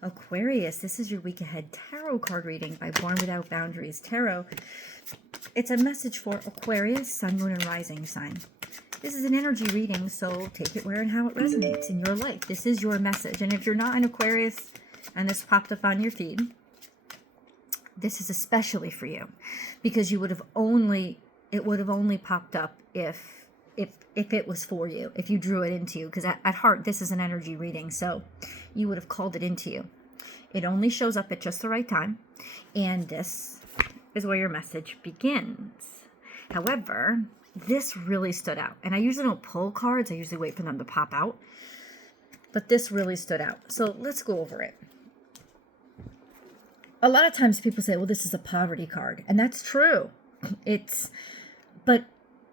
Aquarius, this is your week ahead tarot card reading by Born Without Boundaries Tarot. It's a message for Aquarius, Sun, Moon, and Rising sign. This is an energy reading, so take it where and how it resonates in your life. This is your message. And if you're not an Aquarius and this popped up on your feed, this is especially for you because it would have only popped up if it was for you, if you drew it into you, because at heart, this is an energy reading, so you would have called it into you. It only shows up at just the right time, and this is where your message begins. However, this really stood out, and I usually don't pull cards. I usually wait for them to pop out, but this really stood out, so let's go over it. A lot of times people say, well, this is a poverty card, and that's true. But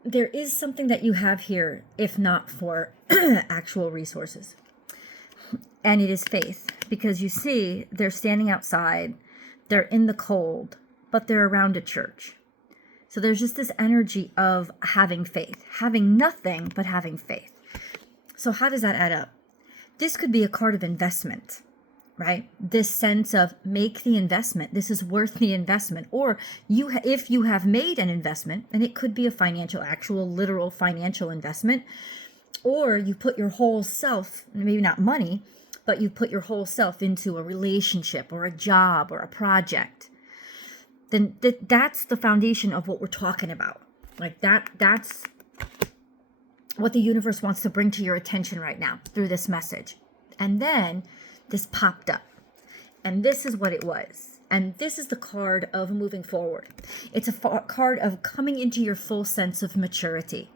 there is something that you have here, if not for actual resources. And it is faith, because you see they're standing outside, they're in the cold, but they're around a church. So there's just this energy of having faith, having nothing, but having faith. So how does that add up? This could be a card of investment, right? This sense of make the investment. This is worth the investment. Or if you have made an investment, and it could be a financial, actual, literal financial investment, or you put your whole self, maybe not money, but you put your whole self into a relationship or a job or a project, then that's the foundation of what we're talking about. Like that's what the universe wants to bring to your attention right now through this message. And then this popped up, and this is what it was. And this is the card of moving forward. It's a card of coming into your full sense of maturity,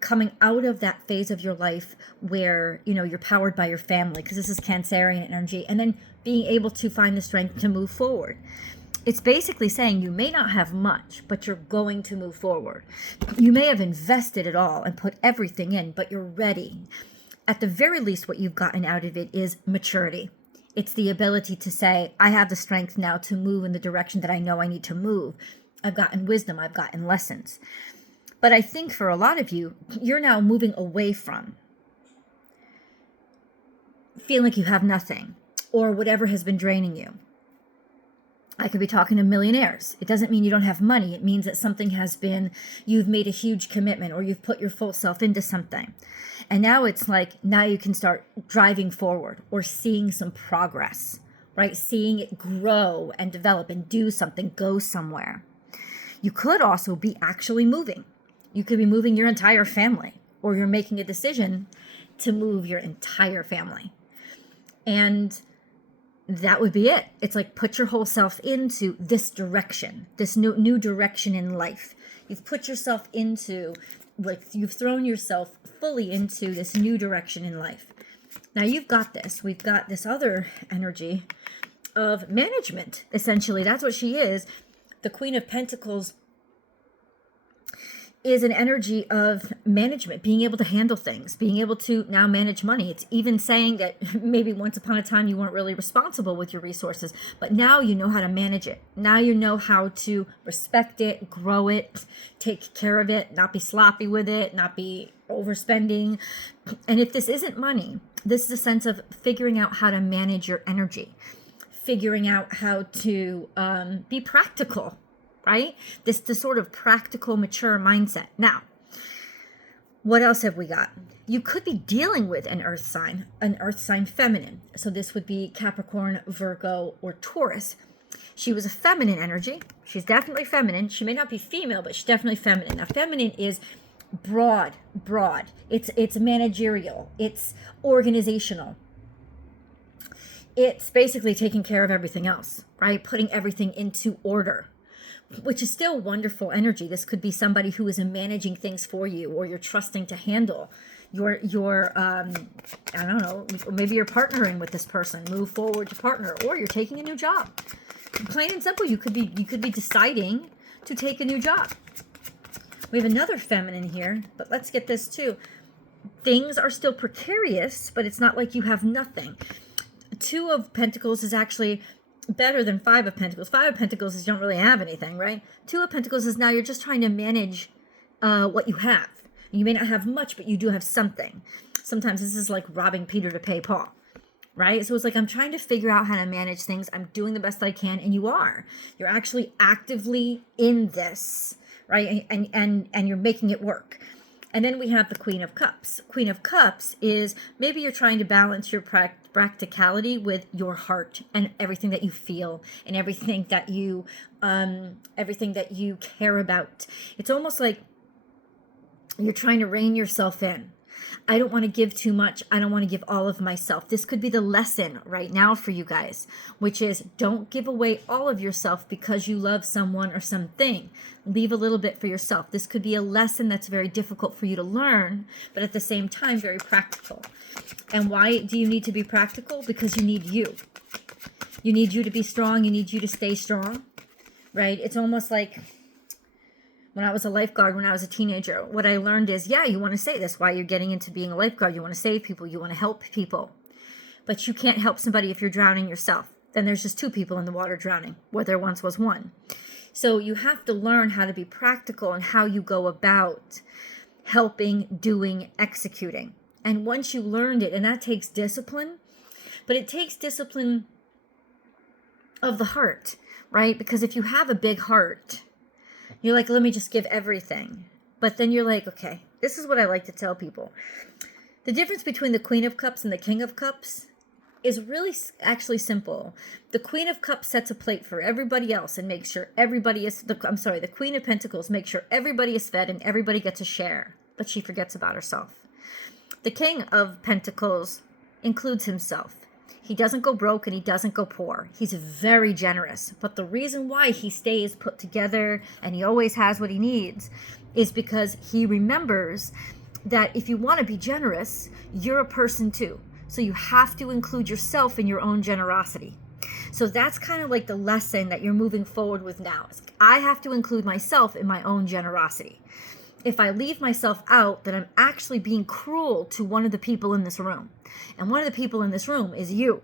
coming out of that phase of your life where, you're powered by your family, because this is Cancerian energy, and then being able to find the strength to move forward. It's basically saying you may not have much, but you're going to move forward. You may have invested it all and put everything in, but you're ready. At the very least, what you've gotten out of it is maturity. It's the ability to say, I have the strength now to move in the direction that I know I need to move. I've gotten wisdom. I've gotten lessons. But I think for a lot of you, you're now moving away from feeling like you have nothing or whatever has been draining you. I could be talking to millionaires. It doesn't mean you don't have money. It means that something you've made a huge commitment, or you've put your full self into something. And now it's like, now you can start driving forward or seeing some progress, right? Seeing it grow and develop and do something, go somewhere. You could also be actually moving. You could be moving your entire family, or you're making a decision to move your entire family. And that would be it. It's like, put your whole self into this direction, this new direction in life. You've put yourself into, you've thrown yourself fully into this new direction in life. Now you've got this. We've got this other energy of management, essentially. That's what she is. The Queen of Pentacles is an energy of management, being able to handle things, being able to now manage money. It's even saying that maybe once upon a time you weren't really responsible with your resources, but now you know how to manage it. Now you know how to respect it, grow it, take care of it, not be sloppy with it, not be overspending. And if this isn't money, this is a sense of figuring out how to manage your energy, figuring out how to be practical, right? This sort of practical, mature mindset. Now, what else have we got? You could be dealing with an earth sign feminine. So this would be Capricorn, Virgo, or Taurus. She was a feminine energy. She's definitely feminine. She may not be female, but she's definitely feminine. Now, feminine is broad. It's managerial. It's organizational. It's basically taking care of everything else, right? Putting everything into order, which is still wonderful energy. This could be somebody who is managing things for you, or you're trusting to handle your I don't know, maybe you're partnering with this person, move forward to partner, or you're taking a new job. Plain and simple, you could be deciding to take a new job. We have another feminine here, but let's get this too. Things are still precarious, but it's not like you have nothing. Two of Pentacles is actually better than Five of Pentacles. Five of Pentacles is you don't really have anything, right? Two of Pentacles is now you're just trying to manage what you have. You may not have much, but you do have something. Sometimes this is like robbing Peter to pay Paul. right? So it's like, I'm trying to figure out how to manage things. I'm doing the best I can. And you are. You're actually actively in this, right? And you're making it work. And then we have the Queen of Cups. Queen of Cups is maybe you're trying to balance your practicality with your heart and everything that you feel and everything that you care about. It's almost like you're trying to rein yourself in. I don't want to give too much. I don't want to give all of myself. This could be the lesson right now for you guys, which is don't give away all of yourself because you love someone or something. Leave a little bit for yourself. This could be a lesson that's very difficult for you to learn, but at the same time, very practical. And why do you need to be practical? Because you need you. You need you to be strong. You need you to stay strong, right? It's almost like when I was a lifeguard, when I was a teenager, what I learned is, yeah, you want to say this, why you're getting into being a lifeguard. You want to save people. You want to help people. But you can't help somebody if you're drowning yourself. Then there's just two people in the water drowning, where there once was one. So you have to learn how to be practical and how you go about helping, doing, executing. And once you learned it, and that takes discipline, but it takes discipline of the heart, right? Because if you have a big heart, you're like, let me just give everything. But then you're like, okay, this is what I like to tell people. The difference between the Queen of Cups and the King of Cups is really actually simple. The Queen of Cups sets a plate for everybody else and makes sure everybody is, the Queen of Pentacles makes sure everybody is fed and everybody gets a share. But she forgets about herself. The King of Pentacles includes himself. He doesn't go broke and he doesn't go poor. He's very generous. But the reason why he stays put together and he always has what he needs is because he remembers that if you want to be generous, you're a person too. So you have to include yourself in your own generosity. So that's kind of like the lesson that you're moving forward with now. I have to include myself in my own generosity. If I leave myself out, then I'm actually being cruel to one of the people in this room. And one of the people in this room is you.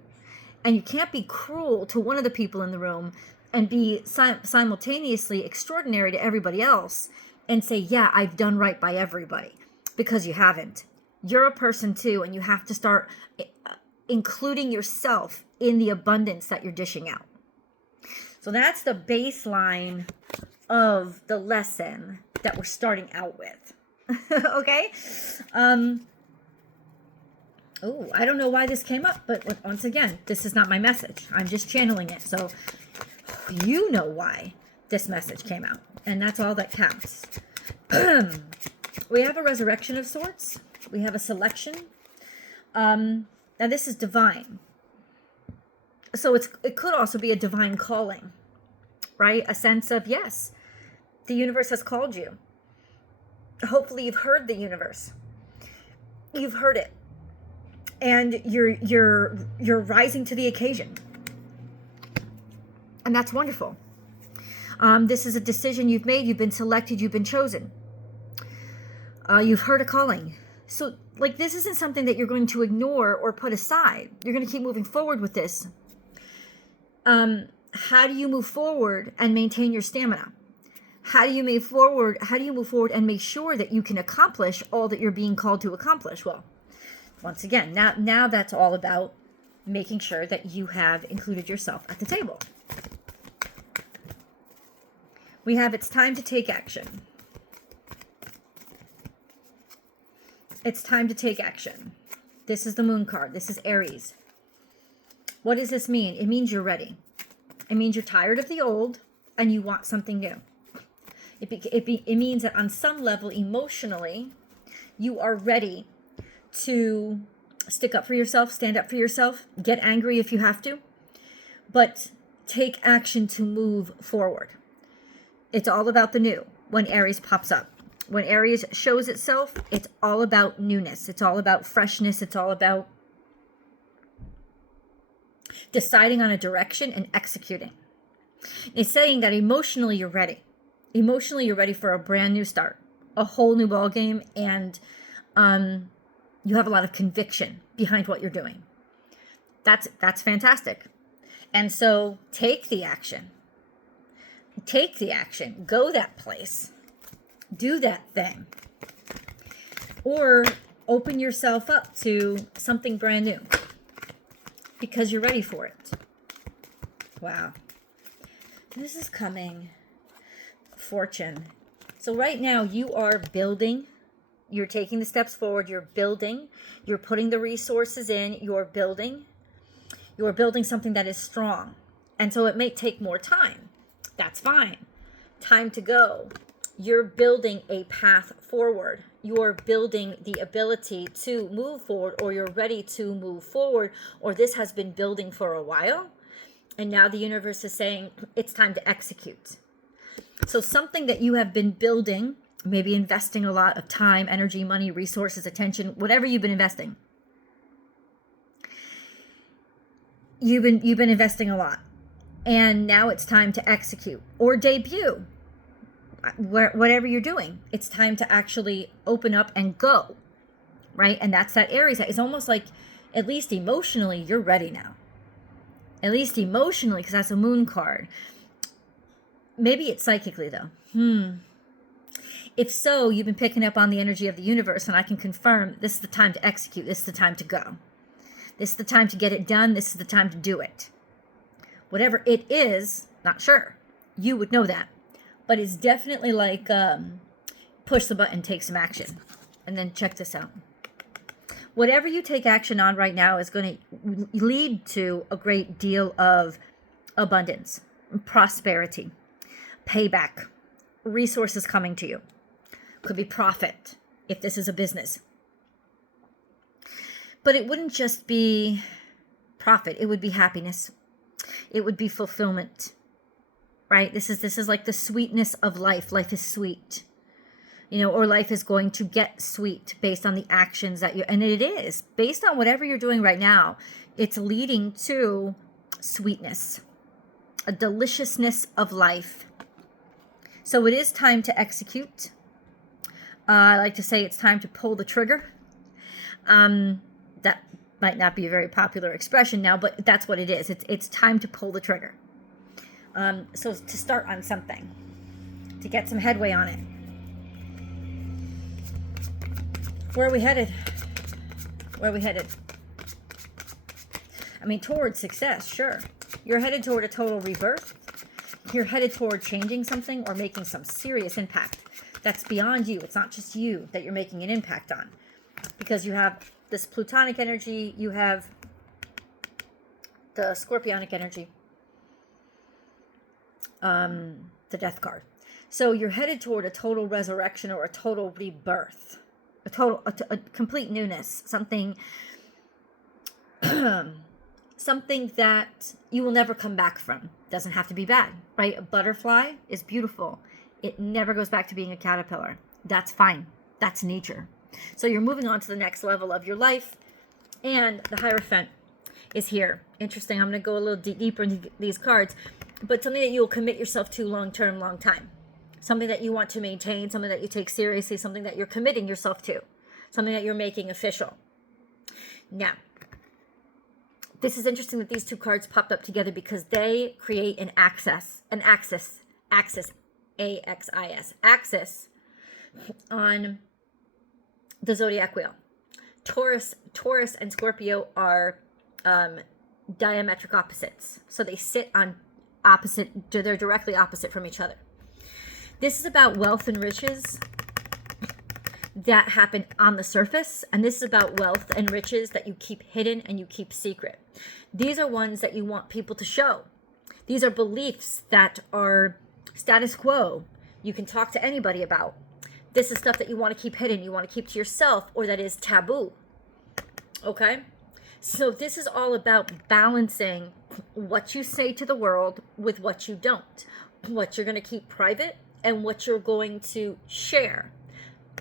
And you can't be cruel to one of the people in the room and be simultaneously extraordinary to everybody else and say, yeah, I've done right by everybody. Because you haven't. You're a person too, and you have to start including yourself in the abundance that you're dishing out. So that's the baseline of the lesson that we're starting out with. Okay? Oh, I don't know why this came up, but once again, this is not my message. I'm just channeling it. So you know why this message came out. And that's all that counts. We have a resurrection of sorts. We have a selection. Now this is divine. So it could also be a divine calling, right? A sense of, yes, the universe has called you. Hopefully you've heard the universe. You've heard it. And you're rising to the occasion. And that's wonderful. This is a decision you've made. You've been selected. You've been chosen. You've heard a calling. So, like, this isn't something that you're going to ignore or put aside. You're going to keep moving forward with this. How do you move forward and maintain your stamina? How do you move forward? How do you move forward and make sure that you can accomplish all that you're being called to accomplish? Well, once again, now that's all about making sure that you have included yourself at the table. We have it's time to take action. It's time to take action. This is the Moon card. This is Aries. What does this mean? It means you're ready. It means you're tired of the old and you want something new. It means that on some level, emotionally, you are ready to stick up for yourself, stand up for yourself, get angry if you have to, but take action to move forward. It's all about the new when Aries pops up. When Aries shows itself, it's all about newness. It's all about freshness. It's all about deciding on a direction and executing. It's saying that emotionally you're ready. Emotionally you're ready for a brand new start, a whole new ball game, and you have a lot of conviction behind what you're doing. That's fantastic. And so take the action. Take the action. Go that place. Do that thing. Or open yourself up to something brand new. because you're ready for it. Wow. This is coming. Fortune. So right now you are building. You're taking the steps forward. You're building. You're putting the resources in. You're building. You're building something that is strong. And so it may take more time. That's fine. Time to go. You're building a path forward. You're building the ability to move forward, or you're ready to move forward, or this has been building for a while. And now the universe is saying it's time to execute. So something that you have been building, maybe investing a lot of time, energy, money, resources, attention, whatever you've been investing. You've been investing a lot. And now it's time to execute or debut. Whatever you're doing, it's time to actually open up and go, right? And that's that Aries. It's almost like, at least emotionally, you're ready now. At least emotionally, because that's a moon card. Maybe it's psychically, though. If so, you've been picking up on the energy of the universe, and I can confirm this is the time to execute. This is the time to go. This is the time to get it done. This is the time to do it. Whatever it is, not sure. You would know that. But it's definitely like push the button, take some action. And then check this out. Whatever you take action on right now is going to lead to a great deal of abundance, prosperity, payback, resources coming to you. Could be profit if this is a business. But it wouldn't just be profit. It would be happiness. It would be fulfillment. Right? This is like the sweetness of life. Life is sweet. Or life is going to get sweet based on the actions that and it is. Based on whatever you're doing right now, it's leading to sweetness, a deliciousness of life. So it is time to execute. I like to say it's time to pull the trigger. That might not be a very popular expression now, but that's what it is. It's time to pull the trigger. So to start on something, to get some headway on it. Where are we headed? Where are we headed? I mean, towards success, sure. You're headed toward a total rebirth. You're headed toward changing something or making some serious impact. That's beyond you. It's not just you that you're making an impact on. Because you have this Plutonic energy, you have the Scorpionic energy, the Death card. So you're headed toward a total resurrection or a total rebirth, a complete newness, something something that you will never come back from. Doesn't have to be bad, right? A butterfly is beautiful. It never goes back to being a caterpillar. That's fine. That's nature. So you're moving on to the next level of your life, and the Hierophant is here. Interesting. I'm going to go a little deeper into these cards, but something that you'll commit yourself to long-term, long time. Something that you want to maintain, something that you take seriously, something that you're committing yourself to, something that you're making official. Now, this is interesting that these two cards popped up together because they create an axis, A-X-I-S, axis on the zodiac wheel. Taurus and Scorpio are diametric opposites. So they sit on opposite, they're directly opposite from each other. This is about wealth and riches that happen on the surface, and this is about wealth and riches that you keep hidden and you keep secret. These are ones that you want people to show. These are beliefs that are status quo. You can talk to anybody about. This is stuff that you want to keep hidden, you want to keep to yourself, or that is taboo. Okay? So this is all about balancing what you say to the world with what you don't. What you're going to keep private and what you're going to share.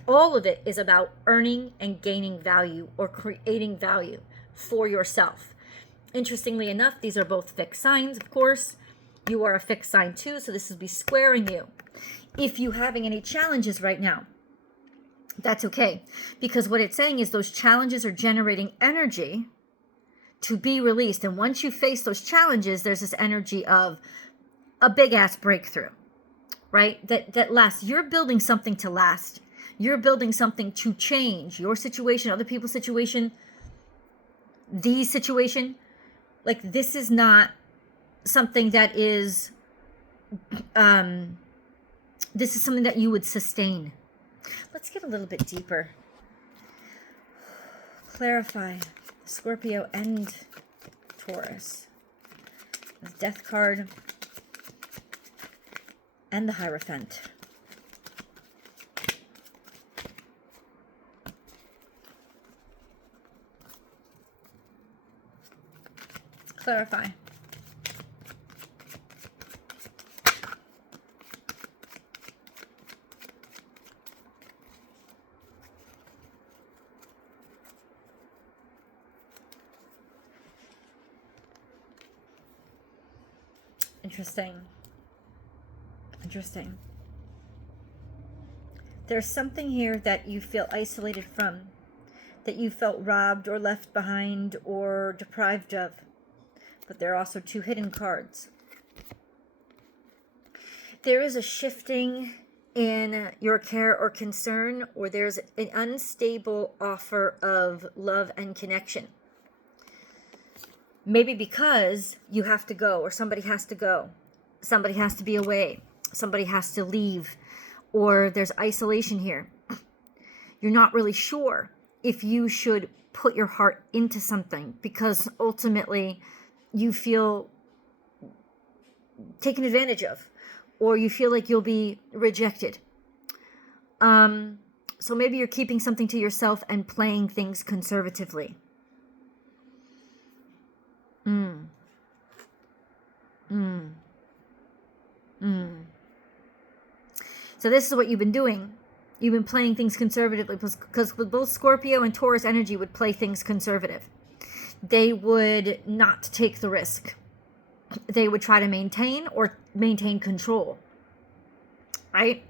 All of it is about earning and gaining value or creating value for yourself. Interestingly enough, these are both fixed signs, of course. You are a fixed sign too, so this will be squaring you. If you're having any challenges right now, that's okay. Because what it's saying is those challenges are generating energy to be released. And once you face those challenges, there's this energy of a big ass breakthrough, right? That lasts. You're building something to last. You're building something to change your situation, other people's situation, the situation, Like, this is not something that is, this is something that you would sustain. Let's get a little bit deeper. Clarify Scorpio and Taurus. The Death card and the Hierophant. Clarify. Interesting. Interesting. There's something here that you feel isolated from, that you felt robbed or left behind or deprived of. But there are also two hidden cards. There is a shifting in your care or concern, or there's an unstable offer of love and connection. Maybe because you have to go, or somebody has to go. Somebody has to be away. Somebody has to leave. Or there's isolation here. You're not really sure if you should put your heart into something, because ultimately you feel taken advantage of, or you feel like you'll be rejected. So maybe you're keeping something to yourself and playing things conservatively. So this is what you've been doing. You've been playing things conservatively, because with both Scorpio and Taurus energy would play things conservative. They would not take the risk. They would try to maintain control. Right?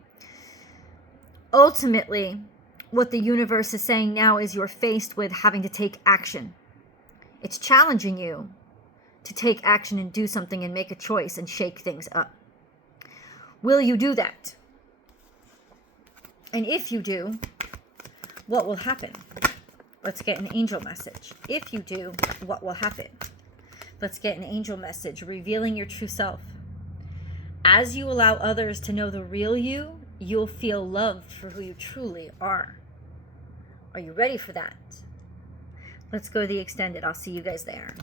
Ultimately, what the universe is saying now is you're faced with having to take action. It's challenging you to take action and do something and make a choice and shake things up. Will you do that? And if you do, what will happen? Let's get an angel message. If you do, what will happen? Let's get an angel message revealing your true self. As you allow others to know the real you, you'll feel loved for who you truly are. Are you ready for that? Let's go to the extended. I'll see you guys there.